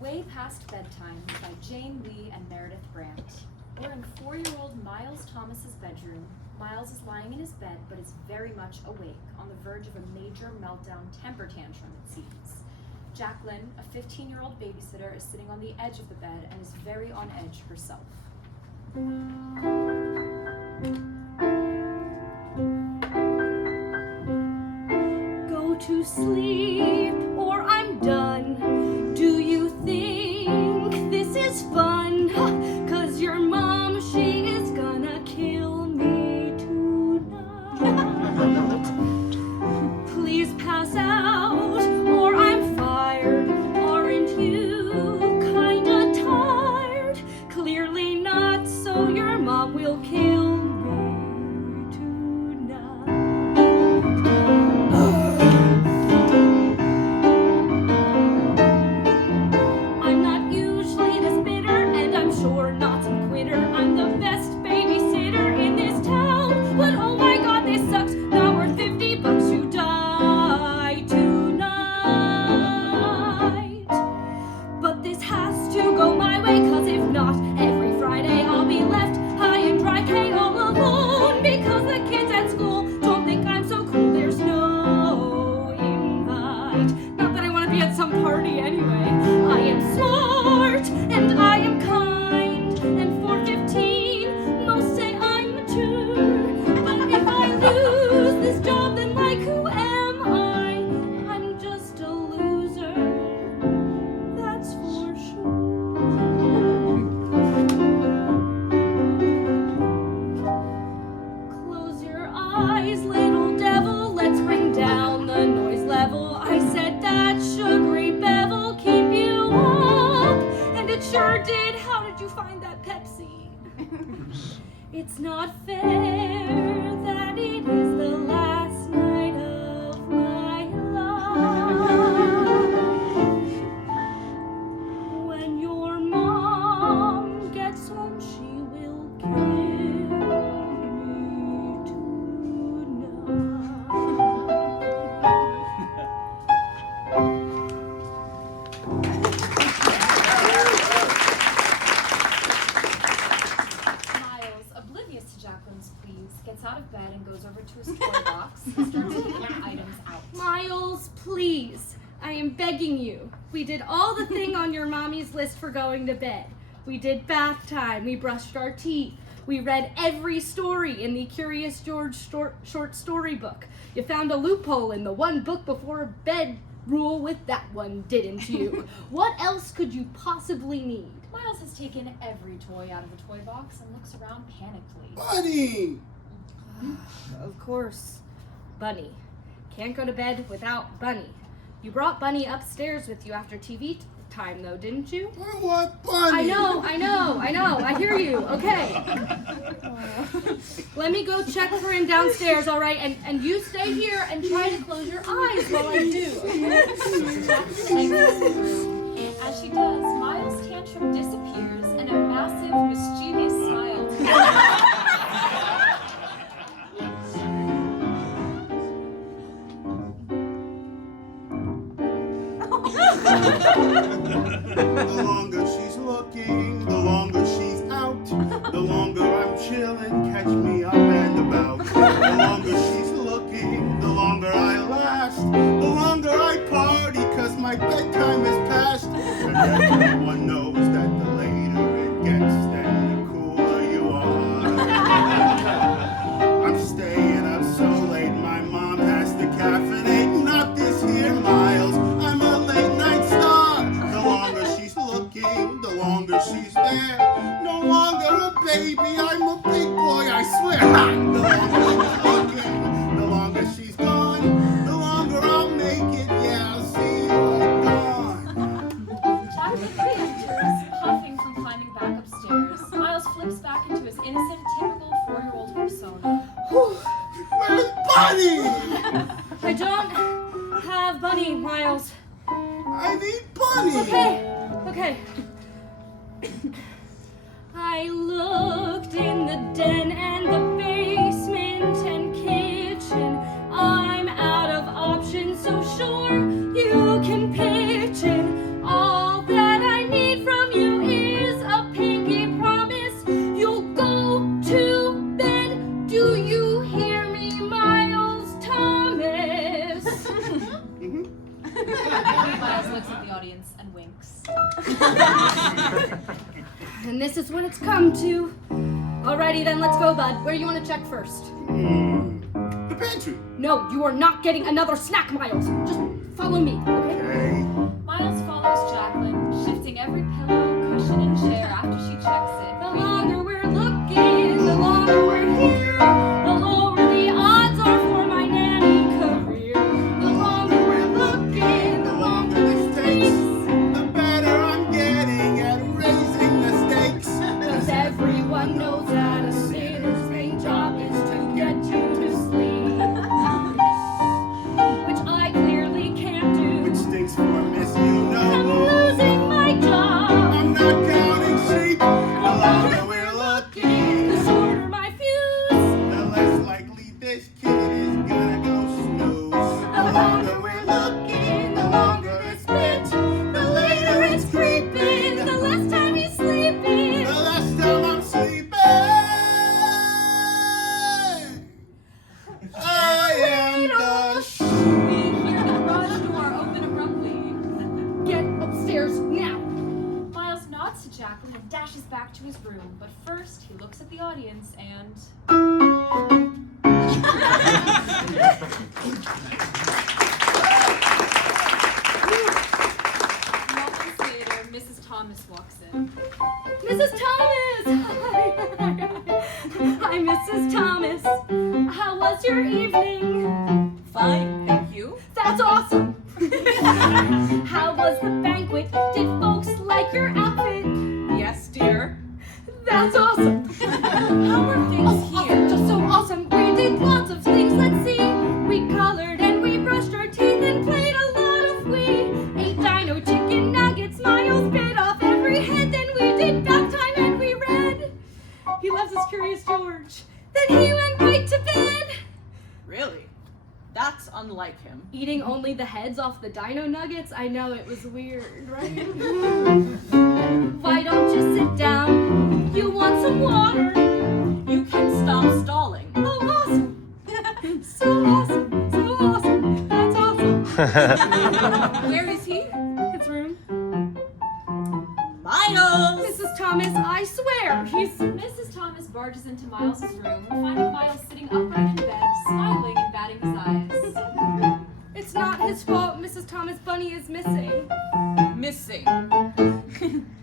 Way Past Bedtime by Jane Lee and Meredith Brandt. We're in 4-year-old Miles Thomas's bedroom. Miles is lying in his bed, but is very much awake, on the verge of a major meltdown temper tantrum, it seems. Jacklyn, a 15-year-old babysitter, is sitting on the edge of the bed and is very on edge herself. Go to sleep, or I'm done. Do you think this is fun? 'Cause your mom, she is gonna kill me tonight. Please pass out, or I'm fired. Aren't you kinda tired? Clearly not, so your mom will kill me tonight. I'm not usually this bitter, and I'm sure not some quitter. I'm the best babysitter in this town. But oh my god, this sucks. Not worth $50. You die tonight. But this has to go my way, 'cause if not, every Friday I'll be left high and dry, K all alone, because the kids at school don't think I'm so cool. There's no invite. Not that I want to be at some party anyway. I am smart and I am kind, and for 15 most say I'm mature. But if I lose this job, then like who am I? I'm just a loser, that's for sure. Close your eyes, little devil, let's bring down the noise level. I said that sugary bevel keep you up, and it sure did. How did you find that Pepsi? It's not fair that it is the last night of my life. When your mom gets home, she will kill me Miles, oblivious to Jacklyn's pleas, gets out of bed and goes over to his toy box and starts taking items out. Miles, please, I am begging you. We did all the thing on your mommy's list for going to bed. We did bath time, we brushed our teeth, we read every story in the Curious George short story book. You found a loophole in the one book before bed rule with that one, didn't you? What else could you possibly need? Miles has taken every toy out of the toy box and looks around panically. Buddy! Of course, Bunny. Can't go to bed without Bunny. You brought Bunny upstairs with you after TV time, though, didn't you? I want Bunny! I know, I hear you, okay. Let me go check for him downstairs, all right? And you stay here and try to close your eyes while I do, okay? As she does, Miles' tantrum disappears and a massive, mischievous smile. The longer she's looking, the longer she's out. The longer I'm chilling, catch me up and about. The longer she's looking, the longer I last. The longer I party, 'cause my bedtime is past. And everyone knows that the later it gets, then the cooler you are. I'm staying up so late, my mom has to caffeinate. Not this here, Miles, I'm a late night star. The longer she's looking, the longer she's there. No longer a baby, I'm a big boy, I swear. Ha! The longer she's looking, the longer she's gone. The longer I'll make it, yeah, I'll see you at dawn. Jacklyn re-enters, puffing from climbing back upstairs. Miles flips back into his innocent, typical 4-year-old persona. Where's Bunny? I don't have Bunny, Miles. I need Bunny. Okay. I looked in the den and the basement and kitchen. I'm out of options, so sure you can pitch in. All that I looks at the audience and winks. And this is what it's come to. Alrighty then, let's go, bud. Where do you want to check first? The pantry. No, you are not getting another snack, Miles. Just follow me, okay? Okay. Miles follows Jacklyn, shifting every pillow, cushion, and chair after she checks it. The longer we're looking, the longer we're here. The lower the odds are for my nanny career. The longer we're looking, the longer this takes. The better I'm getting at raising the stakes. Cause everyone knows that a sinner's main job is to get you to sleep. Which I clearly can't do. Which stinks for Miss You I'm Know. losing my job. I'm not counting sheep. The longer we're looking, The shorter my fuse. the less likely this kid is gonna go snooze. The longer we're looking, the longer this bit. The later it's creeping, The less time he's sleeping. the less time I'm sleeping. I am the We hear the garage door open abruptly. Get upstairs now. Miles nods to Jacklyn and dashes back to his room, but first he looks at the audience and... Moments later, Mrs. Thomas walks in. Mrs. Thomas! Hi, Mrs. Thomas. How was your evening? Fine, thank you. That's awesome. How was the banquet? Did folks like your outfit? Yes, dear. That's awesome. How are things here? Just so awesome. We did lots of things, let's see. We colored and we brushed our teeth and played a lot of Wii. Ate dino chicken nuggets, Miles bit off every head. Then we did Bedtime and we read. He loves his Curious George. Then he went right to bed. Really? That's unlike him. Eating only the heads off the dino nuggets? I know, it was weird, right? Why don't you sit down? You want some water? You can stop stalling. Oh, awesome. So awesome. So awesome. That's awesome. Where is he? His room. Miles! Mrs. Thomas, I swear, he's... Mrs. Thomas barges into Miles' room, finding Miles sitting upright in bed, smiling and batting his eyes. It's not his fault, Mrs. Thomas. Bunny is missing. Missing.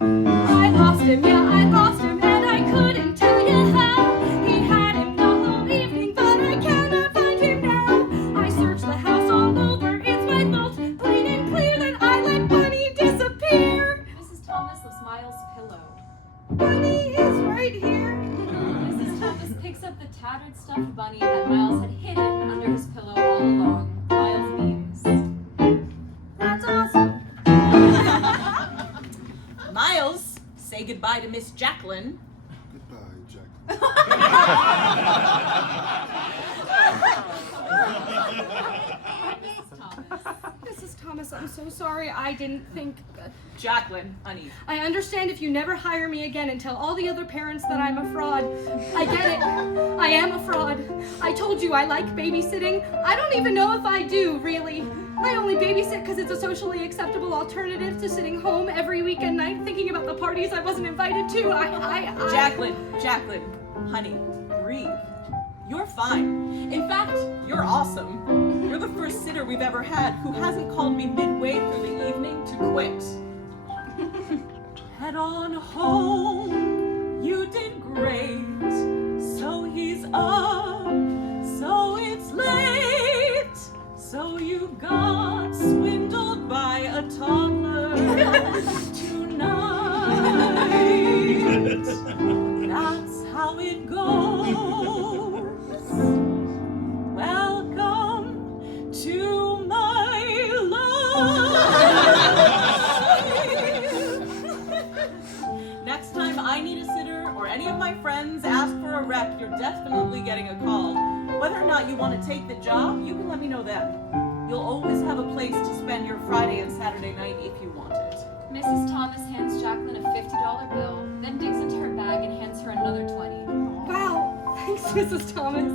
I lost him, yeah, I lost him, and I couldn't tell you how. He had him the whole evening, but I cannot find him now. I searched the house all over, it's my fault, plain and clear that I let Bunny disappear. Mrs. Thomas lifts Miles' pillow. Bunny is right here. Mrs. Thomas picks up the tattered stuffed bunny that Miles had hidden under his pillow all along. Miles beams. That's awesome. Miles, say goodbye to Miss Jacklyn. Goodbye, Jack. Mrs. Thomas. Mrs. Thomas, I'm so sorry. I didn't think... Jacklyn, honey. I understand if you never hire me again and tell all the other parents that I'm a fraud. I get it. I am a fraud. I told you I like babysitting. I don't even know if I do, really. I only babysit because it's a socially acceptable alternative to sitting home every weekend night thinking about the parties I wasn't invited to. Jacklyn, honey, breathe. You're fine. In fact, you're awesome. You're the first sitter we've ever had who hasn't called me midway through the evening to quit. Head on home, you did great. So he's up, so it's late. So you got swindled by a toddler tonight. That's how it goes. Welcome to my life. Next time I need a sitter or any of my friends ask for a rep, you're definitely getting a call. Whether or not you want to take the job, you can let me know then. You'll always have a place to spend your Friday and Saturday night if you want it. Mrs. Thomas hands Jacklyn a $50 bill, then digs into her bag and hands her another 20. Wow. Thanks, Mrs. Thomas.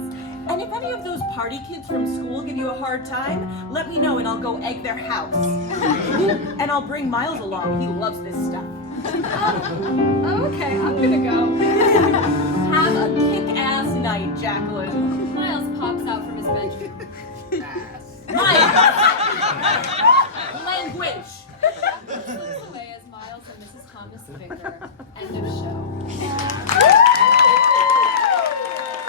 And if any of those party kids from school give you a hard time, let me know and I'll go egg their house. And I'll bring Miles along. He loves this stuff.